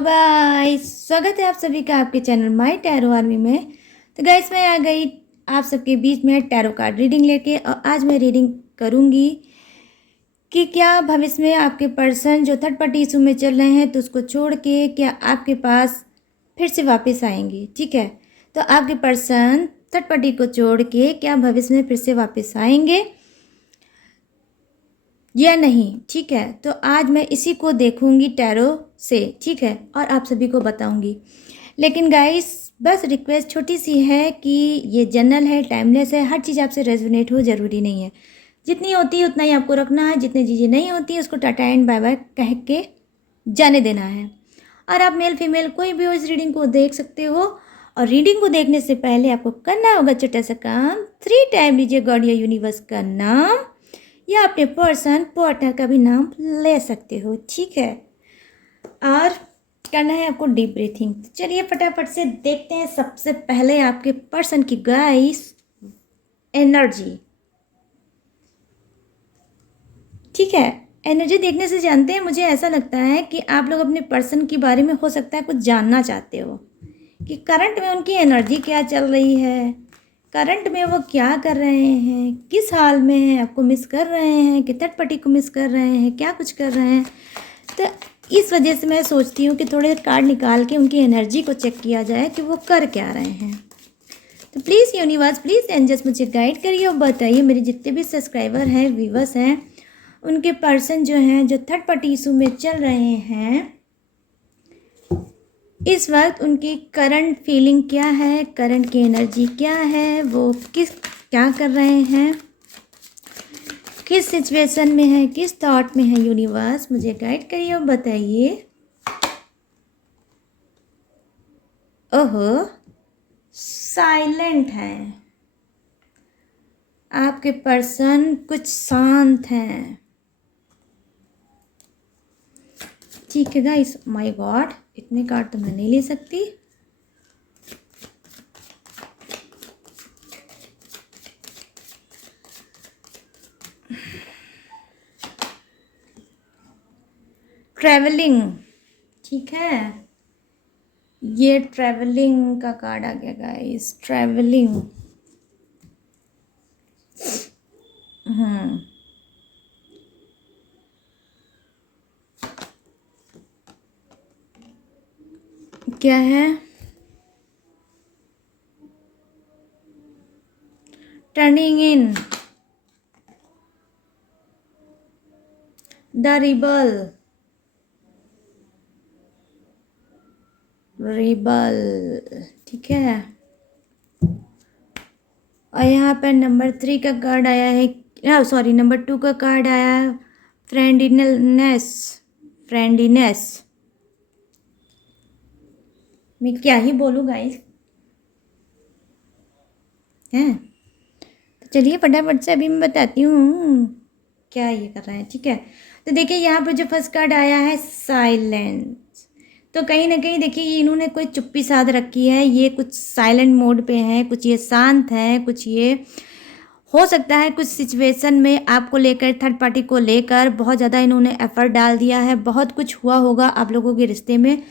Guys, स्वागत है आप सभी का आपके चैनल माय टैरो आर्मी में। तो गाइस, मैं आ गई आप सबके बीच में टैरो कार्ड रीडिंग लेके। और आज मैं रीडिंग करूंगी कि क्या भविष्य में आपके पर्सन जो थर्ड पार्टी इशू में चल रहे हैं तो उसको छोड़ के क्या आपके पास फिर से वापस आएंगे। ठीक है, तो आपके पर्सन थर्ड पार्टी को छोड़ के क्या भविष्य में फिर से वापस आएंगे या नहीं। ठीक है, तो आज मैं इसी को देखूंगी टैरो से। ठीक है, और आप सभी को बताऊंगी। लेकिन गाइस, बस रिक्वेस्ट छोटी सी है कि ये जनरल है, टाइमलेस है, हर चीज़ आपसे रेजोनेट हो ज़रूरी नहीं है। जितनी होती है उतना ही आपको रखना है, जितनी चीज़ें नहीं होती उसको टाटा एंड बाय बाय कह के जाने देना है। और आप मेल फीमेल कोई भी हो इस रीडिंग को देख सकते हो। और रीडिंग को देखने से पहले आपको करना होगा छोटा सा काम, 3 टाइम लीजिए गॉड या यूनिवर्स का नाम या अपने पर्सन पार्टनर का भी नाम ले सकते हो। ठीक है, और करना है आपको डीप ब्रीथिंग। तो चलिए फटाफट से देखते हैं सबसे पहले आपके पर्सन की गाइस एनर्जी। ठीक है, एनर्जी देखने से जानते हैं, मुझे ऐसा लगता है कि आप लोग अपने पर्सन के बारे में हो सकता है कुछ जानना चाहते हो कि करंट में उनकी एनर्जी क्या चल रही है, करंट में वो क्या कर रहे हैं, किस हाल में हैं, आपको मिस कर रहे हैं कि थर्ड पार्टी को मिस कर रहे हैं, क्या कुछ कर रहे हैं। तो इस वजह से मैं सोचती हूँ कि थोड़े कार्ड निकाल के उनकी एनर्जी को चेक किया जाए कि वो कर क्या रहे हैं। तो प्लीज़ यूनिवर्स, प्लीज़ एंजल्स मुझे गाइड करिए और बताइए मेरे जितने भी सब्सक्राइबर हैं, व्यूवर्स हैं, उनके पर्सन जो हैं जो थर्ड पार्टी इशू में चल रहे हैं, इस वक्त उनकी करंट फीलिंग क्या है, करंट की एनर्जी क्या है, वो क्या कर रहे हैं, किस सिचुएशन में है, किस थॉट में है। यूनिवर्स मुझे गाइड करिए और बताइए। ओहो, साइलेंट है आपके पर्सन, कुछ शांत हैं। ठीक है गाइस, माय गॉड, इतने कार्ड तो मैं नहीं ले सकती। ट्रैवलिंग, ठीक है, ये ट्रैवलिंग का कार्ड आ गया गाइस। ट्रैवलिंग, क्या है, टर्निंग इन, द रिबल, ठीक है। और यहाँ पर नंबर 3 का कार्ड आया है, सॉरी नंबर 2 का कार्ड आया है, फ्रेंडलीनेस। मैं क्या ही बोलूँ गाइस, हैं। तो चलिए फटाफट से अभी मैं बताती हूँ क्या ये कर रहे हैं। ठीक है, तो देखिए यहाँ पर जो फर्स्ट कार्ड आया है साइलेंस, तो कहीं ना कहीं देखिए ये इन्होंने कोई चुप्पी साध रखी है, ये कुछ साइलेंट मोड पे है, कुछ ये शांत है, कुछ ये हो सकता है कुछ सिचुएशन में आपको लेकर, थर्ड पार्टी को लेकर बहुत ज़्यादा इन्होंने एफर्ट डाल दिया है, बहुत कुछ हुआ होगा आप लोगों के रिश्ते में।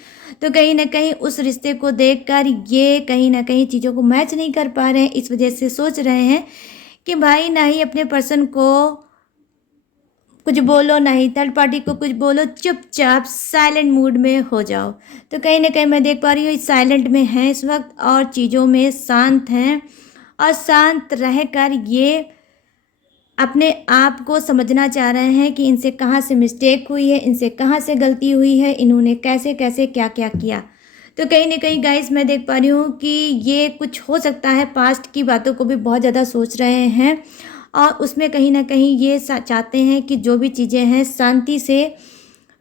तो कहीं ना कहीं उस रिश्ते को देखकर ये कहीं ना कहीं चीज़ों को मैच नहीं कर पा रहे हैं, इस वजह से सोच रहे हैं कि भाई ना ही अपने पर्सन को कुछ बोलो, ना ही थर्ड पार्टी को कुछ बोलो, चुपचाप साइलेंट मूड में हो जाओ। तो कहीं ना कहीं मैं देख पा रही हूँ साइलेंट में हैं इस वक्त और चीज़ों में शांत हैं, और शांत रहकर ये अपने आप को समझना चाह रहे हैं कि इनसे कहाँ से मिस्टेक हुई है, इनसे कहाँ से गलती हुई है, इन्होंने कैसे कैसे क्या क्या किया। तो कहीं ना कहीं गाइस मैं देख पा रही हूँ कि ये कुछ हो सकता है पास्ट की बातों को भी बहुत ज़्यादा सोच रहे हैं, और उसमें कहीं ना कहीं ये चाहते हैं कि जो भी चीज़ें हैं शांति से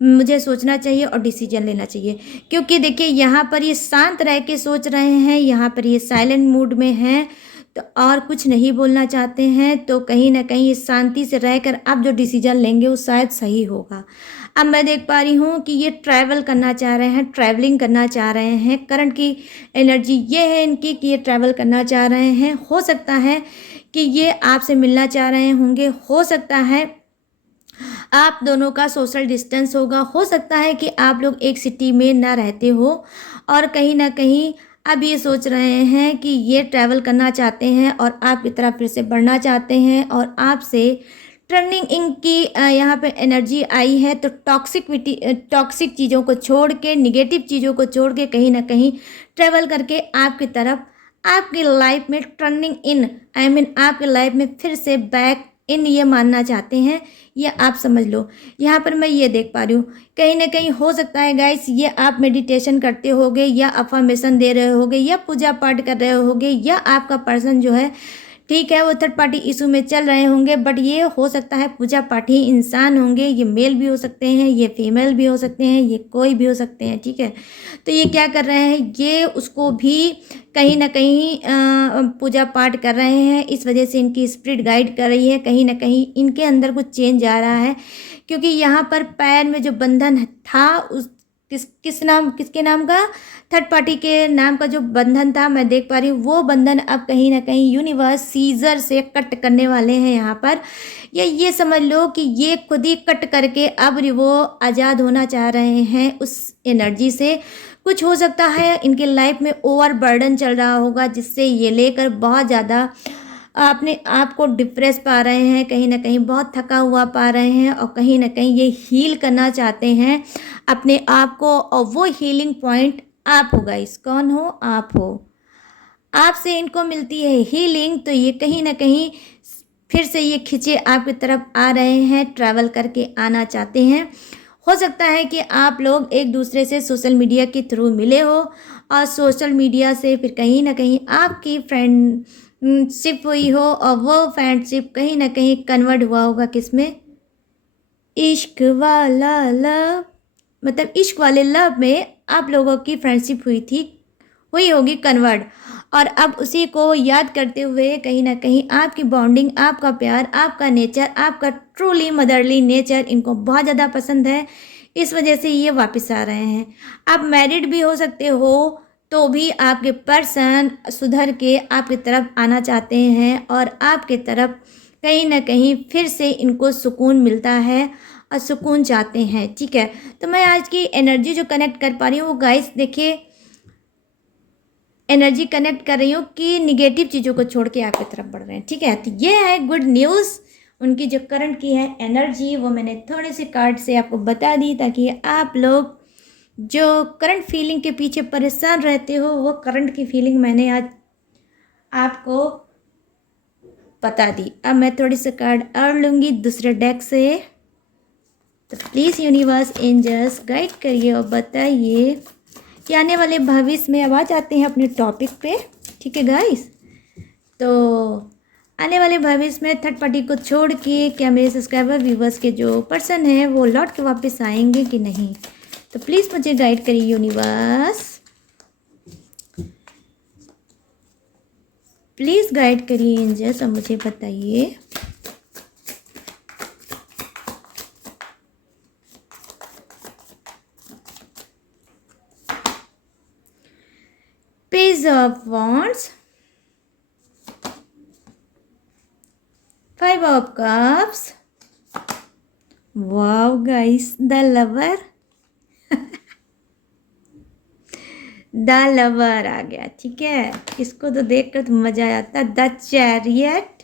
मुझे सोचना चाहिए और डिसीजन लेना चाहिए। क्योंकि देखिए यहाँ पर ये शांत रह के सोच रहे हैं, यहाँ पर ये साइलेंट मूड में हैं, तो और कुछ नहीं बोलना चाहते हैं। तो कहीं ना कहीं ये शांति से रहकर आप जो डिसीजन लेंगे वो शायद सही होगा। अब मैं देख पा रही हूँ कि ये ट्रैवल करना चाह रहे हैं, ट्रैवलिंग करना चाह रहे हैं। करंट की एनर्जी ये है इनकी कि ये ट्रैवल करना चाह रहे हैं। हो सकता है कि ये आपसे मिलना चाह रहे होंगे, हो सकता है आप दोनों का सोशल डिस्टेंस होगा। हो सकता है कि आप लोग एक सिटी में ना रहते हो और कहीं ना कहीं अब ये सोच रहे हैं कि ये ट्रैवल करना चाहते हैं और आपकी तरफ फिर से बढ़ना चाहते हैं और आपसे टर्निंग इनकी यहाँ पे एनर्जी आई है। तो टॉक्सिक चीज़ों को छोड़ के, निगेटिव चीज़ों को छोड़ के कहीं ना कहीं ट्रैवल करके आपकी तरफ, आपकी लाइफ में टर्निंग इन, आई मीन आपकी लाइफ में फिर से बैक इन ये मानना चाहते हैं। ये आप समझ लो। यहाँ पर मैं ये देख पा रही हूँ, कहीं ना कहीं हो सकता है गाइस ये आप मेडिटेशन करते होगे या अफर्मेशन दे रहे होगे या पूजा पाठ कर रहे होगे या आपका पर्सन जो है, ठीक है, वो थर्ड पार्टी इशू में चल रहे होंगे। बट ये हो सकता है पूजा पाठी इंसान होंगे। ये मेल भी हो सकते हैं, ये फीमेल भी हो सकते हैं, ये कोई भी हो सकते हैं, ठीक है। तो ये क्या कर रहे हैं, ये उसको भी कहीं ना कहीं पूजा पाठ कर रहे हैं। इस वजह से इनकी स्पिरिट गाइड कर रही है। कहीं ना कहीं इनके अंदर कुछ चेंज आ रहा है, क्योंकि यहाँ पर पैर में जो बंधन था उस किसके नाम का, थर्ड पार्टी के नाम का जो बंधन था, मैं देख पा रही हूँ वो बंधन अब कहीं ना कहीं यूनिवर्स सीजर से कट करने वाले हैं यहाँ पर। या ये समझ लो कि ये खुद ही कट करके अब वो आज़ाद होना चाह रहे हैं उस एनर्जी से। कुछ हो सकता है इनके लाइफ में ओवर बर्डन चल रहा होगा, जिससे ये लेकर बहुत ज़्यादा अपने आप को डिप्रेस पा रहे हैं, कहीं ना कहीं बहुत थका हुआ पा रहे हैं और कहीं ना कहीं ये हील करना चाहते हैं अपने आप को। और वो हीलिंग पॉइंट आप हो गाइस। कौन हो? आप हो। आपसे इनको मिलती है हीलिंग, तो ये कहीं ना कहीं फिर से ये खिंचे आपकी तरफ आ रहे हैं, ट्रैवल करके आना चाहते हैं। हो सकता है कि आप लोग एक दूसरे से सोशल मीडिया के थ्रू मिले हो और सोशल मीडिया से फिर कहीं ना कहीं आपकी फ्रेंडशिप हुई हो और वो फ्रेंडशिप कहीं ना कहीं कन्वर्ट हुआ होगा किसमें, इश्क वाला लव, मतलब इश्क वाले लव में आप लोगों की फ्रेंडशिप हुई होगी कन्वर्ट। और अब उसी को याद करते हुए कहीं ना कहीं आपकी बॉन्डिंग, आपका प्यार, आपका नेचर, आपका ट्रूली मदरली नेचर इनको बहुत ज़्यादा पसंद है। इस वजह से ये वापस आ रहे हैं। आप मैरिड भी हो सकते हो, तो भी आपके पर्सन सुधर के आपकी तरफ आना चाहते हैं और आपके तरफ कहीं ना कहीं फिर से इनको सुकून मिलता है और सुकून चाहते हैं, ठीक है। तो मैं आज की एनर्जी जो कनेक्ट कर पा रही हूँ वो गाइस देखिए, एनर्जी कनेक्ट कर रही हूँ कि निगेटिव चीज़ों को छोड़ के आपकी तरफ बढ़ रहे हैं, ठीक है। तो ये है गुड न्यूज़। उनकी जो करंट की है एनर्जी वो मैंने थोड़े से कार्ड से आपको बता दी, ताकि आप लोग जो करंट फीलिंग के पीछे परेशान रहते हो वो करंट की फीलिंग मैंने आज आपको बता दी। अब मैं थोड़ी सी कार्ड और लूँगी दूसरे डेक से। तो प्लीज़ यूनिवर्स एंजल्स गाइड करिए और बताइए कि आने वाले भविष्य में। अब आ जाते हैं अपने टॉपिक पे, ठीक है गाइस। तो आने वाले भविष्य में थर्ड पार्टी को छोड़ के क्या मेरे सब्सक्राइबर व्यूवर्स के जो पर्सन हैं वो लौट के वापस आएंगे कि नहीं, तो प्लीज़ मुझे गाइड करिए यूनिवर्स, प्लीज़ गाइड करिए एंजल्स और मुझे बताइए। Page of wands, 5 of cups, wow guys, the lover the lover आ गया, ठीक है। इसको तो देखकर तो मजा आता। द चैरियट,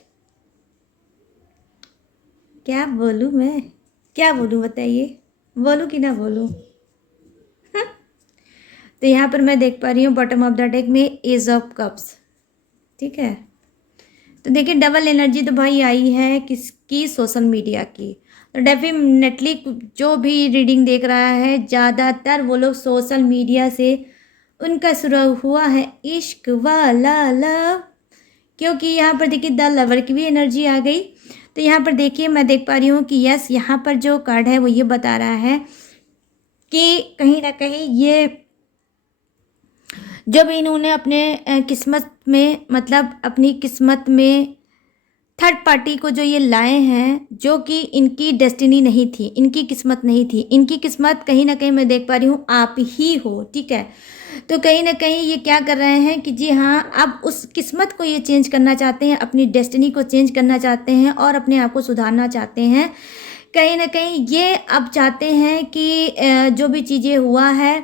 क्या बोलूँ मैं, क्या बोलूँ बताइए, बोलूँ कि ना बोलूँ। तो यहाँ पर मैं देख पा रही हूँ बॉटम ऑफ द डेक में एज ऑफ कप्स, ठीक है। तो देखिए डबल एनर्जी तो भाई आई है किसकी, सोशल मीडिया की। तो डेफिनेटली जो भी रीडिंग देख रहा है ज़्यादातर वो लोग सोशल मीडिया से उनका शुरू हुआ है इश्क वाला लव, क्योंकि यहाँ पर देखिए द लवर की भी एनर्जी आ गई। तो यहाँ पर देखिए मैं देख पा रही हूँ कि यस, यहाँ पर जो कार्ड है वो ये बता रहा है कि कहीं ना कहीं ये जब इन्होंने अपने किस्मत में, मतलब अपनी किस्मत में थर्ड पार्टी को जो ये लाए हैं, जो कि इनकी डेस्टिनी नहीं थी, इनकी किस्मत नहीं थी, इनकी किस्मत कहीं ना कहीं मैं देख पा रही हूँ आप ही हो, ठीक है। तो कहीं ना कहीं ये क्या कर रहे हैं कि जी हाँ, अब उस किस्मत को ये चेंज करना चाहते हैं, अपनी डेस्टिनी को चेंज करना चाहते हैं और अपने आप को सुधारना चाहते हैं। कहीं न कहीं ये अब चाहते हैं कि जो भी चीज़ें हुआ है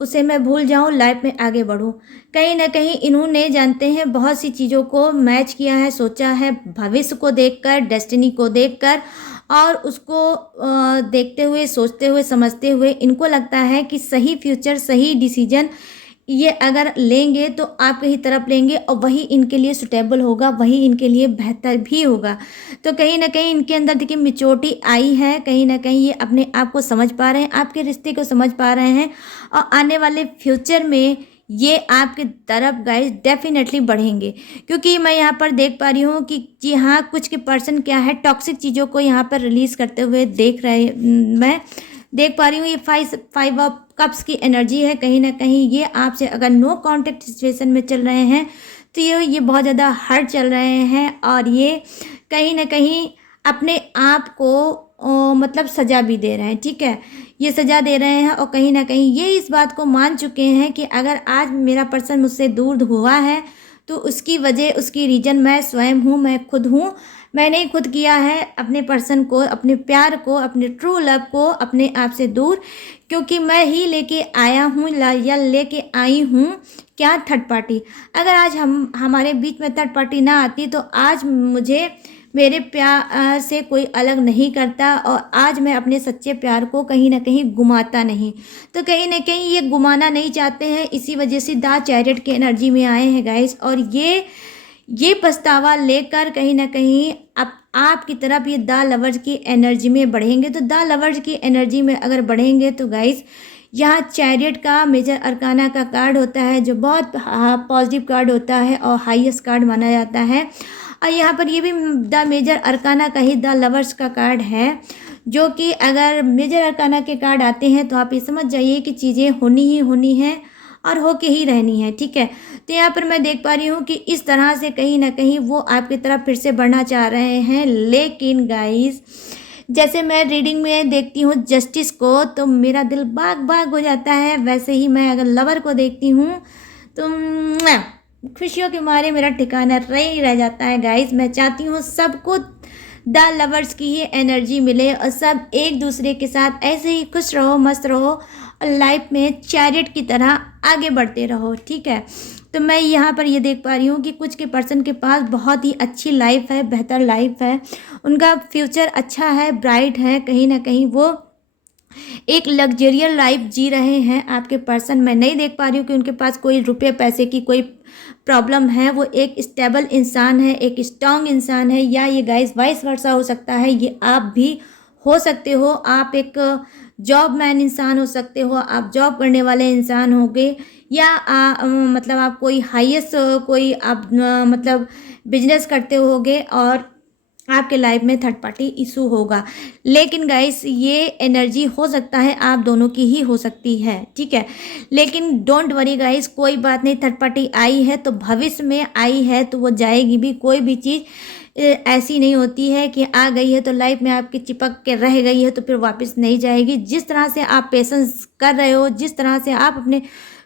उसे मैं भूल जाऊँ, लाइफ़ में आगे बढ़ूँ। कहीं न कहीं इन्होंने जानते हैं बहुत सी चीज़ों को मैच किया है, सोचा है भविष्य को देखकर, डेस्टिनी को देखकर और उसको देखते हुए, सोचते हुए, समझते हुए इनको लगता है कि सही फ्यूचर, सही डिसीज़न ये अगर लेंगे तो आपके ही तरफ लेंगे और वही इनके लिए सूटेबल होगा, वही इनके लिए बेहतर भी होगा। तो कहीं न कहीं इनके अंदर देखिए मैच्योरिटी आई है, कहीं न कहीं ये अपने आप को समझ पा रहे हैं, आपके रिश्ते को समझ पा रहे हैं और आने वाले फ्यूचर में ये आपकी तरफ गाइस डेफ़िनेटली बढ़ेंगे। क्योंकि मैं यहाँ पर देख पा रही हूँ कि जी हाँ, कुछ के पर्सन क्या है टॉक्सिक चीज़ों को यहाँ पर रिलीज़ करते हुए मैं देख पा रही हूँ। ये फाइव ऑफ कप्स की एनर्जी है। कहीं न कहीं ये आपसे अगर नो कॉन्टैक्ट सिचुएशन में चल रहे हैं तो ये बहुत ज़्यादा हर्ट चल रहे हैं और ये कहीं न कहीं अपने आप को मतलब सज़ा भी दे रहे हैं, ठीक है? ये सज़ा दे रहे हैं और कहीं न कहीं ये इस बात को मान चुके हैं कि अगर आज मेरा पर्सन मुझसे दूर हुआ है तो उसकी वजह, उसकी रीज़न मैं स्वयं हूँ, मैं खुद हूँ। मैंने ही खुद किया है अपने पर्सन को, अपने प्यार को, अपने ट्रू लव को अपने आप से दूर, क्योंकि मैं ही लेके आया हूँ या लेके आई हूँ क्या थर्ड पार्टी। अगर आज हमारे बीच में थर्ड पार्टी ना आती तो आज मुझे मेरे प्यार से कोई अलग नहीं करता और आज मैं अपने सच्चे प्यार को कहीं न कहीं गुमाता नहीं। तो कहीं न कहीं ये गुमाना नहीं चाहते हैं, इसी वजह से द चैरियट की एनर्जी में आए हैं गाइस और ये पछतावा लेकर कहीं न कहीं अब आपकी तरफ ये द लवर्स की एनर्जी में बढ़ेंगे। तो द लवर्स की एनर्जी में अगर बढ़ेंगे तो गाइस यहाँ चैरियट का मेजर अरकाना का कार्ड होता है जो बहुत पॉजिटिव कार्ड होता है और हाईएस्ट कार्ड माना जाता है। और यहाँ पर ये भी द मेजर अरकाना का ही द लवर्स का कार्ड है, जो कि अगर मेजर अरकाना के कार्ड आते हैं तो आप ये समझ जाइए कि चीज़ें होनी ही होनी हैं और होके ही रहनी है, ठीक है। तो यहाँ पर मैं देख पा रही हूँ कि इस तरह से कहीं ना कहीं वो आपकी तरफ फिर से बढ़ना चाह रहे हैं। लेकिन गाइस जैसे मैं रीडिंग में देखती हूँ जस्टिस को तो मेरा दिल बाग बाग हो जाता है, वैसे ही मैं अगर लवर को देखती हूँ तो खुशियों के मारे मेरा ठिकाना नहीं रह जाता है गाइस। मैं चाहती हूँ सबको द लवर्स की ही एनर्जी मिले और सब एक दूसरे के साथ ऐसे ही खुश रहो, मस्त रहो और लाइफ में चैरियट की तरह आगे बढ़ते रहो, ठीक है। तो मैं यहाँ पर ये देख पा रही हूँ कि कुछ के पर्सन के पास बहुत ही अच्छी लाइफ है, बेहतर लाइफ है, उनका फ्यूचर अच्छा है, ब्राइट है। कहीं ना कहीं वो एक लग्जरियल लाइफ जी रहे हैं। आपके पर्सन मैं नहीं देख पा रही हूँ कि उनके पास कोई रुपये पैसे की कोई प्रॉब्लम है। वो एक स्टेबल इंसान है, एक स्ट्रांग इंसान है, या ये गाइस वाइस वर्सा हो सकता है, ये आप भी हो सकते हो। आप एक जॉब मैन इंसान हो सकते हो, आप जॉब करने वाले इंसान होंगे, या मतलब आप कोई हाईएस्ट कोई आप मतलब बिजनेस करते होगे और आपके लाइफ में थर्ड पार्टी इशू होगा। लेकिन गाइस ये एनर्जी हो सकता है आप दोनों की ही हो सकती है, ठीक है। लेकिन डोंट वरी गाइस, कोई बात नहीं, थर्ड पार्टी आई है तो भविष्य में आई है तो वो जाएगी भी। कोई भी चीज़ ऐसी नहीं होती है कि आ गई है तो लाइफ में आपकी चिपक के रह गई है तो फिर वापस नहीं जाएगी। जिस तरह से आप पेशेंस कर रहे हो, जिस तरह से आप अपने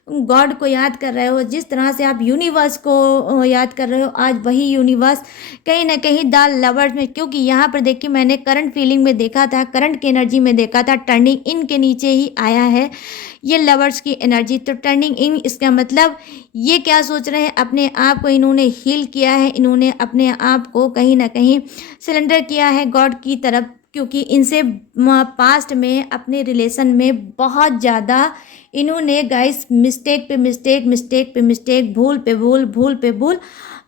गॉड को याद कर रहे हो, जिस तरह से आप यूनिवर्स को याद कर रहे हो, आज वही यूनिवर्स कहीं ना कहीं द लवर्स में, क्योंकि यहाँ पर देखिए मैंने करंट फीलिंग में देखा था, करंट की एनर्जी में देखा था, टर्निंग इन के नीचे ही आया है ये लवर्स की एनर्जी। तो टर्निंग इन इसका मतलब ये क्या सोच रहे हैं, अपने आप को इन्होंने हील किया है, इन्होंने अपने आप को कहीं ना कहीं सिलेंडर किया है गॉड की तरफ, क्योंकि इनसे पास्ट में अपने रिलेशन में बहुत ज़्यादा इन्होंने गाइस मिस्टेक पे मिस्टेक, मिस्टेक पे मिस्टेक, भूल पे भूल, भूल पे भूल,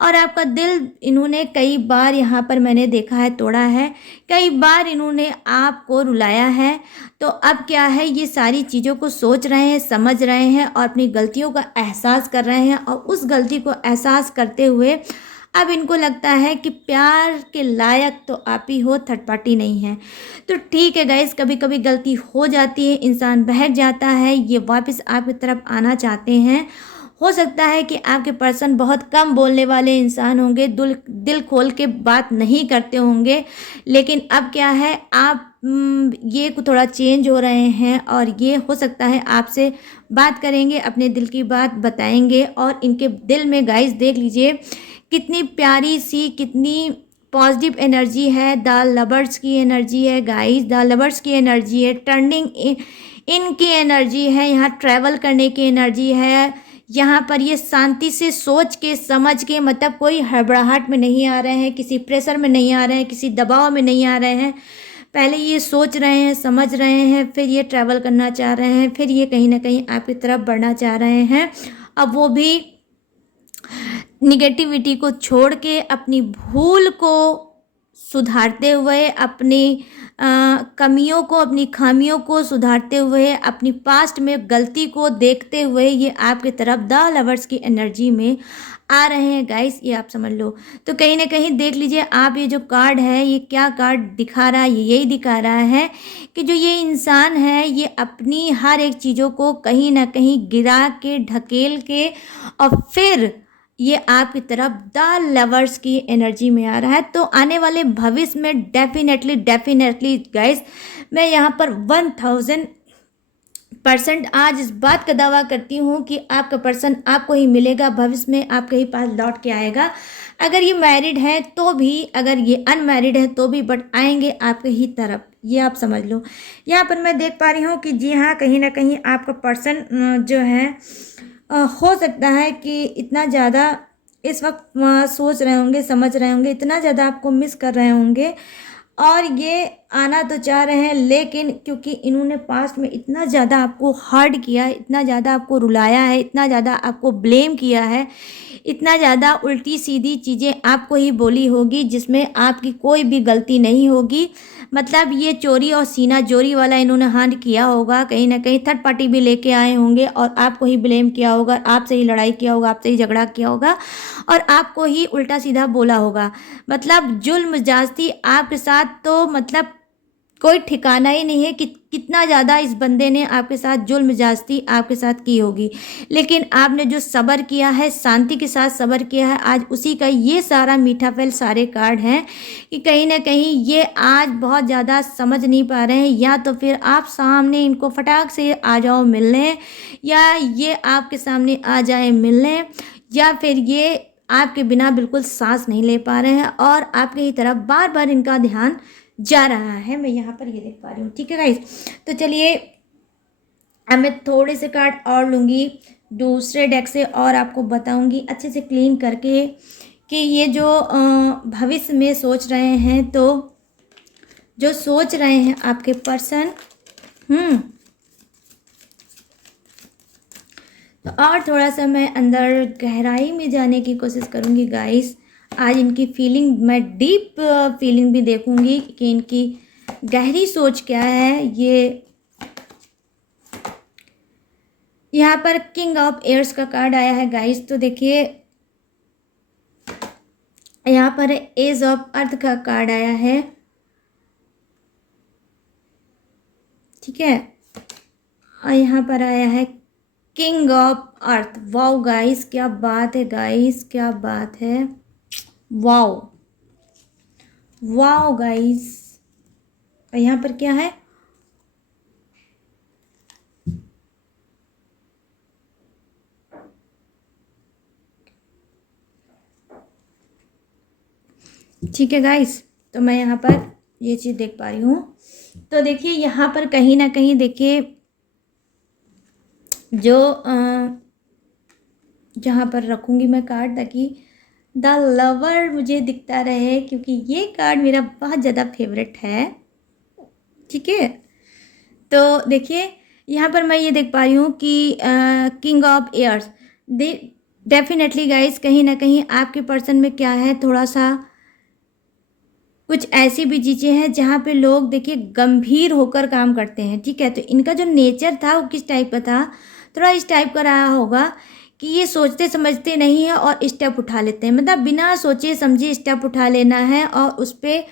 और आपका दिल इन्होंने कई बार यहाँ पर मैंने देखा है तोड़ा है, कई बार इन्होंने आपको रुलाया है। तो अब क्या है, ये सारी चीज़ों को सोच रहे हैं, समझ रहे हैं और अपनी गलतियों का एहसास कर रहे हैं, और उस गलती को एहसास करते हुए अब इनको लगता है कि प्यार के लायक तो आप ही हो, थर्ड पार्टी नहीं है। तो ठीक है गाइस, कभी कभी गलती हो जाती है, इंसान बहक जाता है, ये वापस आपकी तरफ आना चाहते हैं। हो सकता है कि आपके पर्सन बहुत कम बोलने वाले इंसान होंगे, दिल खोल के बात नहीं करते होंगे, लेकिन अब क्या है, आप ये थोड़ा चेंज हो रहे हैं और ये हो सकता है आपसे बात करेंगे, अपने दिल की बात बताएंगे। और इनके दिल में गाइस देख लीजिए कितनी प्यारी सी, कितनी पॉजिटिव एनर्जी है, द लवर्स की एनर्जी है गाइस, द लवर्स की एनर्जी है, टर्निंग इन की एनर्जी है, यहाँ ट्रैवल करने की एनर्जी है, यहाँ पर ये शांति से सोच के समझ के, मतलब कोई हड़बड़ाहट में नहीं आ रहे हैं, किसी प्रेशर में नहीं आ रहे हैं, किसी दबाव में नहीं आ रहे हैं। पहले ये सोच रहे हैं, समझ रहे हैं, फिर ये ट्रैवल करना चाह रहे हैं, फिर ये कहीं ना कहीं आपकी तरफ बढ़ना चाह रहे हैं। अब वो भी निगेटिविटी को छोड़ के अपनी भूल को सुधारते हुए, अपनी कमियों को, अपनी खामियों को सुधारते हुए, अपनी पास्ट में गलती को देखते हुए ये आपकी तरफ द लवर्स की एनर्जी में आ रहे हैं गाइस, ये आप समझ लो। तो कहीं ना कहीं देख लीजिए आप, ये जो कार्ड है ये क्या कार्ड दिखा रहा है, ये यही दिखा रहा है कि जो ये इंसान है ये अपनी हर एक चीज़ों को कहीं ना कहीं गिरा के, ढकेल के, और फिर ये आपकी तरफ द लवर्स की एनर्जी में आ रहा है। तो आने वाले भविष्य में डेफिनेटली गाइस, मैं यहाँ पर 1000% आज इस बात का दावा करती हूँ कि आपका पर्सन आपको ही मिलेगा, भविष्य में आपके ही पास लौट के आएगा। अगर ये मैरिड है तो भी, अगर ये अनमैरिड है तो भी, बट आएंगे आपके ही तरफ, ये आप समझ लो। यहाँ पर मैं देख पा रही हूँ कि जी हाँ, कहीं ना कहीं आपका पर्सन जो है हो सकता है कि इतना ज़्यादा इस वक्त सोच रहे होंगे, समझ रहे होंगे, इतना ज़्यादा आपको मिस कर रहे होंगे, और ये आना तो चाह रहे हैं, लेकिन क्योंकि इन्होंने पास्ट में इतना ज़्यादा आपको हर्ट किया है, इतना ज़्यादा आपको रुलाया है, इतना ज़्यादा आपको ब्लेम किया है, इतना ज़्यादा उल्टी सीधी चीज़ें आपको ही बोली होगी जिसमें आपकी कोई भी गलती नहीं होगी। मतलब ये चोरी और सीना जोरी वाला इन्होंने हाथ किया होगा, कहीं ना कहीं थर्ड पार्टी भी लेके आए होंगे और आपको ही ब्लेम किया होगा, आपसे ही लड़ाई किया होगा, आपसे ही झगड़ा किया होगा, और आपको ही उल्टा सीधा बोला होगा। मतलब जुल्म जास्ती आपके साथ, तो मतलब कोई ठिकाना ही नहीं है कि कितना ज़्यादा इस बंदे ने आपके साथ जुल्म जास्ती आपके साथ की होगी। लेकिन आपने जो सब्र किया है, शांति के साथ सब्र किया है, आज उसी का ये सारा मीठा फल, सारे कार्ड हैं कि कहीं ना कहीं ये आज बहुत ज़्यादा समझ नहीं पा रहे हैं, या तो फिर आप सामने इनको फटाक से आ जाओ मिलने, या ये आपके सामने आ जाए मिलने, या फिर ये आपके बिना बिल्कुल सांस नहीं ले पा रहे हैं और आपके ही तरफ बार बार इनका ध्यान जा रहा है। मैं यहाँ पर ये देख पा रही हूँ, ठीक है गाइस। तो चलिए अब मैं थोड़े से कार्ड और लूँगी दूसरे डेक से, और आपको बताऊँगी अच्छे से क्लीन करके कि ये जो भविष्य में सोच रहे हैं, तो जो सोच रहे हैं आपके पर्सन, तो और थोड़ा सा मैं अंदर गहराई में जाने की कोशिश करूँगी गाइस। आज इनकी फीलिंग, मैं डीप फीलिंग भी देखूंगी कि इनकी गहरी सोच क्या है। ये यहाँ पर किंग ऑफ एयर्स का कार्ड आया है गाइस। तो देखिए यहाँ पर एज ऑफ अर्थ का कार्ड आया है, ठीक है, और यहाँ पर आया है king of earth. Wow guys, क्या बात है गाइस, क्या बात है, वाओ वाओ गाइस। और यहाँ पर क्या है, ठीक है गाइस। तो मैं यहाँ पर ये चीज़ देख पा रही हूँ। तो देखिए यहाँ पर कहीं ना कहीं देखिए जो जहाँ पर रखूँगी मैं कार्ड, ताकि द लवर मुझे दिखता रहे, क्योंकि ये कार्ड मेरा बहुत ज़्यादा फेवरेट है, ठीक है। तो देखिए यहाँ पर मैं ये देख पा रही हूँ कि king of airs, definitely guys कहीं ना कहीं आपके पर्सन में क्या है, थोड़ा सा कुछ ऐसी भी चीज़ें हैं जहाँ पे लोग देखिए गंभीर होकर काम करते हैं, ठीक है। तो इनका जो नेचर था वो किस टाइप का था, थोड़ा इस टाइप का रहा होगा कि ये सोचते समझते नहीं है और स्टेप उठा लेते हैं, मतलब बिना सोचे समझे स्टेप उठा लेना है, और उस पर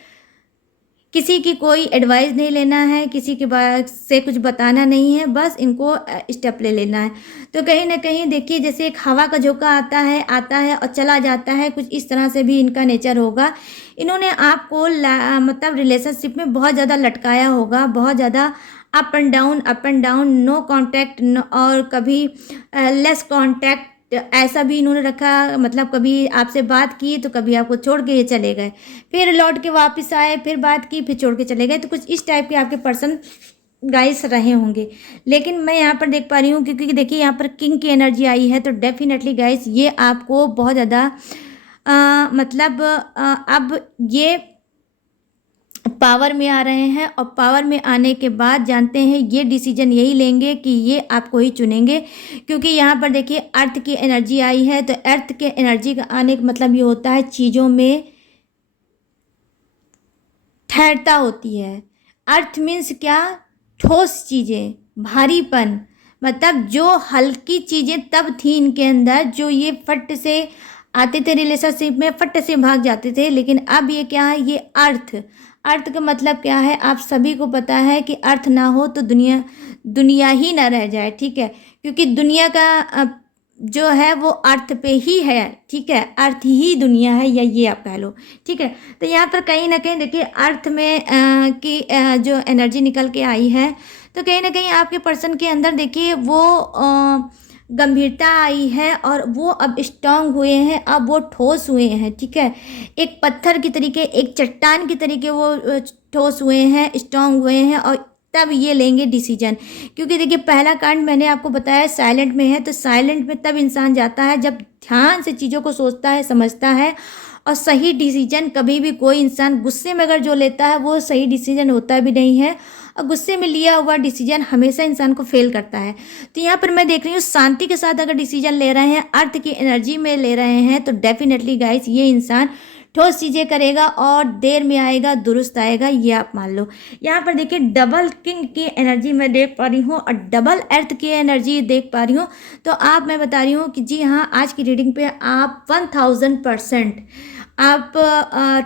किसी की कोई एडवाइस नहीं लेना है, किसी के बारे से कुछ बताना नहीं है, बस इनको स्टेप ले लेना है। तो कहीं ना कहीं देखिए जैसे एक हवा का झोंका आता है और चला जाता है, कुछ इस तरह से भी इनका नेचर होगा। इन्होंने आपको मतलब रिलेशनशिप में बहुत ज़्यादा लटकाया होगा, बहुत ज़्यादा up and down, no contact, और कभी लेस कांटेक्ट, ऐसा भी इन्होंने रखा, मतलब कभी आपसे बात की तो कभी आपको छोड़ के चले गए, फिर लौट के वापस आए, फिर बात की, फिर छोड़ के चले गए। तो कुछ इस टाइप के आपके पर्सन गाइस रहे होंगे। लेकिन मैं यहाँ पर देख पा रही हूँ, क्योंकि देखिए यहाँ पर किंग की एनर्जी आई है, तो डेफिनेटली गाइस ये आपको बहुत ज़्यादा मतलब अब ये पावर में आ रहे हैं, और पावर में आने के बाद जानते हैं ये डिसीजन यही लेंगे कि ये आपको ही चुनेंगे। क्योंकि यहाँ पर देखिए अर्थ की एनर्जी आई है, तो अर्थ के एनर्जी का आने का मतलब ये होता है चीज़ों में ठहरता होती है। अर्थ मीन्स क्या? ठोस चीज़ें, भारीपन, मतलब जो हल्की चीज़ें तब थी इनके अंदर, जो ये फट से आते थे रिलेशनशिप में, फट से भाग जाते थे। लेकिन अब ये क्या है? ये अर्थ, अर्थ का मतलब क्या है? आप सभी को पता है कि अर्थ ना हो तो दुनिया दुनिया ही ना रह जाए, ठीक है। क्योंकि दुनिया का जो है वो अर्थ पे ही है, ठीक है, अर्थ ही दुनिया है, या ये आप कह लो, ठीक है। तो यहाँ पर कहीं ना कहीं देखिए अर्थ में की जो एनर्जी निकल के आई है, तो कहीं ना कहीं आपके पर्सन के अंदर देखिए वो गंभीरता आई है, और वो अब स्ट्रांग हुए हैं, अब वो ठोस हुए हैं, ठीक है। एक पत्थर की तरीके, एक चट्टान की तरीके वो ठोस हुए हैं, स्ट्रांग हुए हैं, और तब ये लेंगे डिसीजन। क्योंकि देखिए पहला कांड मैंने आपको बताया साइलेंट में है, तो साइलेंट में तब इंसान जाता है जब ध्यान से चीज़ों को सोचता है, समझता है, और सही डिसीजन कभी भी कोई इंसान गुस्से में अगर जो लेता है वो सही डिसीजन होता भी नहीं है, और गुस्से में लिया हुआ डिसीजन हमेशा इंसान को फेल करता है। तो यहाँ पर मैं देख रही हूँ शांति के साथ अगर डिसीजन ले रहे हैं, अर्थ की एनर्जी में ले रहे हैं, तो डेफिनेटली गाइस ये इंसान ठोस चीज़ें करेगा और देर में आएगा, दुरुस्त आएगा, ये आप मान लो। यहाँ पर देखिए डबल किंग की एनर्जी मैं देख पा रही हूँ, और डबल अर्थ की एनर्जी देख पा रही हूँ। तो आप, मैं बता रही हूँ कि जी हाँ, आज की रीडिंग पे आप 1000% आप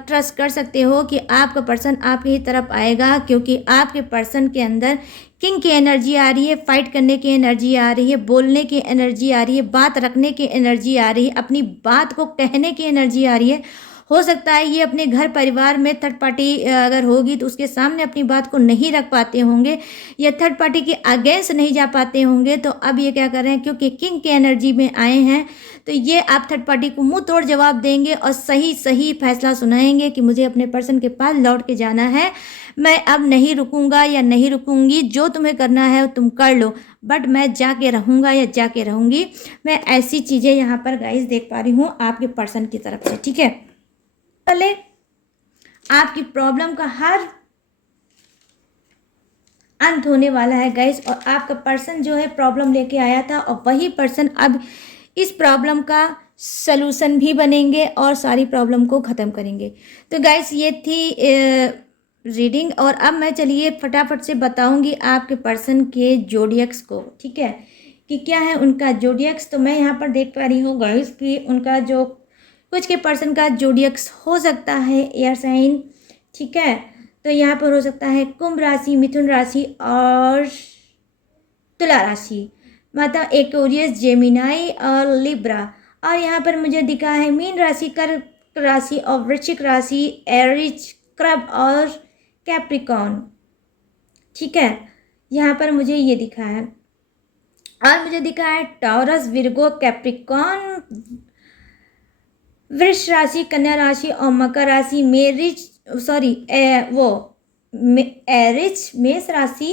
ट्रस्ट कर सकते हो कि आपका पर्सन आपकी ही तरफ आएगा। क्योंकि आपके पर्सन के अंदर किंग की एनर्जी आ रही है, फाइट करने की एनर्जी आ रही है, बोलने की एनर्जी आ रही है, बात रखने की एनर्जी आ रही है, अपनी बात को कहने की एनर्जी आ रही है। हो सकता है ये अपने घर परिवार में थर्ड पार्टी अगर होगी तो उसके सामने अपनी बात को नहीं रख पाते होंगे, या थर्ड पार्टी के अगेंस्ट नहीं जा पाते होंगे। तो अब ये क्या कर रहे हैं, क्योंकि किंग की एनर्जी में आए हैं, तो ये आप थर्ड पार्टी को मुंह तोड़ जवाब देंगे और सही सही फैसला सुनाएंगे कि मुझे अपने पर्सन के पास लौट के जाना है, मैं अब नहीं रुकूंगा या नहीं रुकूंगी, जो तुम्हें करना है तुम कर लो, बट मैं जाके रहूंगा या जाके रहूंगी। मैं ऐसी चीज़ें यहाँ पर गाइस देख पा रही हूँ आपके पर्सन की तरफ से, ठीक है। पहले आपकी प्रॉब्लम का हर अंत होने वाला है गाइस, और आपका पर्सन जो है प्रॉब्लम लेके आया था, और वही पर्सन अब इस प्रॉब्लम का सलूशन भी बनेंगे और सारी प्रॉब्लम को ख़त्म करेंगे। तो गाइस ये थी रीडिंग, और अब मैं चलिए फटाफट से बताऊंगी आपके पर्सन के जोडियक्स को, ठीक है, कि क्या है उनका जोडियक्स। तो मैं यहाँ पर देख पा रही हूँ गाइस कि उनका जो कुछ के पर्सन का जोडियक्स हो सकता है एयर साइन, ठीक है। तो यहाँ पर हो सकता है कुंभ राशि, मिथुन राशि और तुला राशि, मतलब एक्वेरियस, जेमिनाई और लिब्रा। और यहाँ पर मुझे दिखा है मीन राशि, कर्क राशि और वृश्चिक राशि, एरिज, क्रब और कैप्रिकॉन, ठीक है। यहाँ पर मुझे ये दिखा है, और मुझे दिखा है टॉरस, विर्गो, कैप्रिकॉन, वृष राशि, कन्या राशि और मकर राशि, एरिज, मेष राशि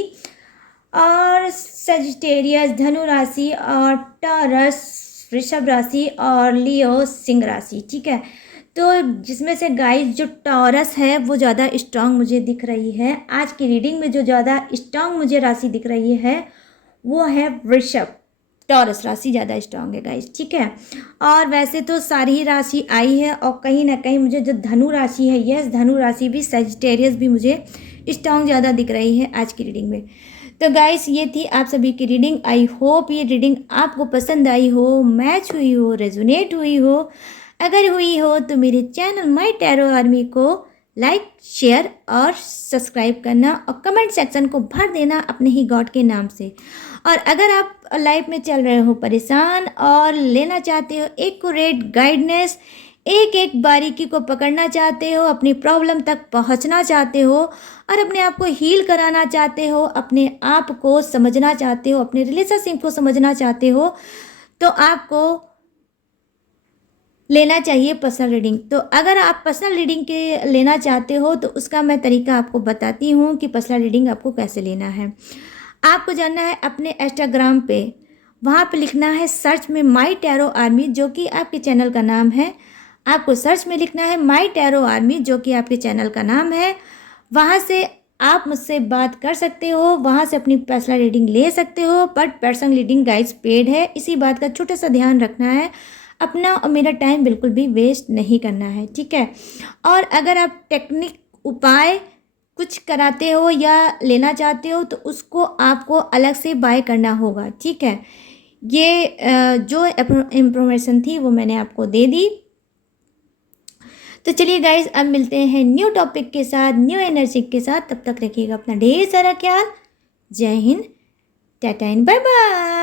और सजिटेरियस, धनु राशि और टॉरस, वृषभ राशि और लियो, सिंह राशि, ठीक है। तो जिसमें से गाइस जो टॉरस है वो ज़्यादा स्ट्रांग मुझे दिख रही है। आज की रीडिंग में जो ज़्यादा स्ट्रांग मुझे राशि दिख रही है वो है वृषभ, टॉरस राशि ज़्यादा स्ट्रांग है गाइस, ठीक है। और वैसे तो सारी ही राशि आई है, और कहीं ना कहीं मुझे जो धनु राशि है, यस धनु राशि भी, सजिटेरियस भी मुझे स्ट्रांग ज़्यादा दिख रही है आज की रीडिंग में। तो गाइस ये थी आप सभी की रीडिंग। आई होप ये रीडिंग आपको पसंद आई हो, मैच हुई हो, रेजोनेट हुई हो। अगर हुई हो तो मेरे चैनल माय टैरो आर्मी को लाइक, शेयर और सब्सक्राइब करना, और कमेंट सेक्शन को भर देना अपने ही गॉड के नाम से। और अगर आप लाइफ में चल रहे हो परेशान और लेना चाहते हो एक्यूरेट गाइडेंस, एक एक बारीकी को पकड़ना चाहते हो, अपनी प्रॉब्लम तक पहुंचना चाहते हो और अपने आप को हील कराना चाहते हो, अपने आप को समझना चाहते हो, अपने रिलेशनशिप को समझना चाहते हो, तो आपको लेना चाहिए पर्सनल रीडिंग। तो अगर आप पर्सनल रीडिंग के लेना चाहते हो तो उसका मैं तरीका आपको बताती हूँ कि पर्सनल रीडिंग आपको कैसे लेना है। आपको जाना है अपने इंस्टाग्राम पे, वहाँ पे लिखना है सर्च में माई टैरो आर्मी, जो कि आपके चैनल का नाम है। आपको सर्च में लिखना है माई टैरो आर्मी, जो कि आपके चैनल का नाम है। वहाँ से आप मुझसे बात कर सकते हो, वहाँ से अपनी पर्सनल रीडिंग ले सकते हो। But personal reading guys paid है, इसी बात का छोटा सा ध्यान रखना है। अपना और मेरा टाइम बिल्कुल भी वेस्ट नहीं करना है, ठीक है। और अगर आप टेक्निक उपाय कुछ कराते हो या लेना चाहते हो तो उसको आपको अलग से बाय करना होगा, ठीक है। ये जो इंफॉर्मेशन थी वो मैंने आपको दे दी। तो चलिए गाइज, अब मिलते हैं न्यू टॉपिक के साथ, न्यू एनर्जी के साथ। तब तक रखिएगा अपना ढेर सारा ख्याल। जय हिंद, टाटा एंड बाय बाय।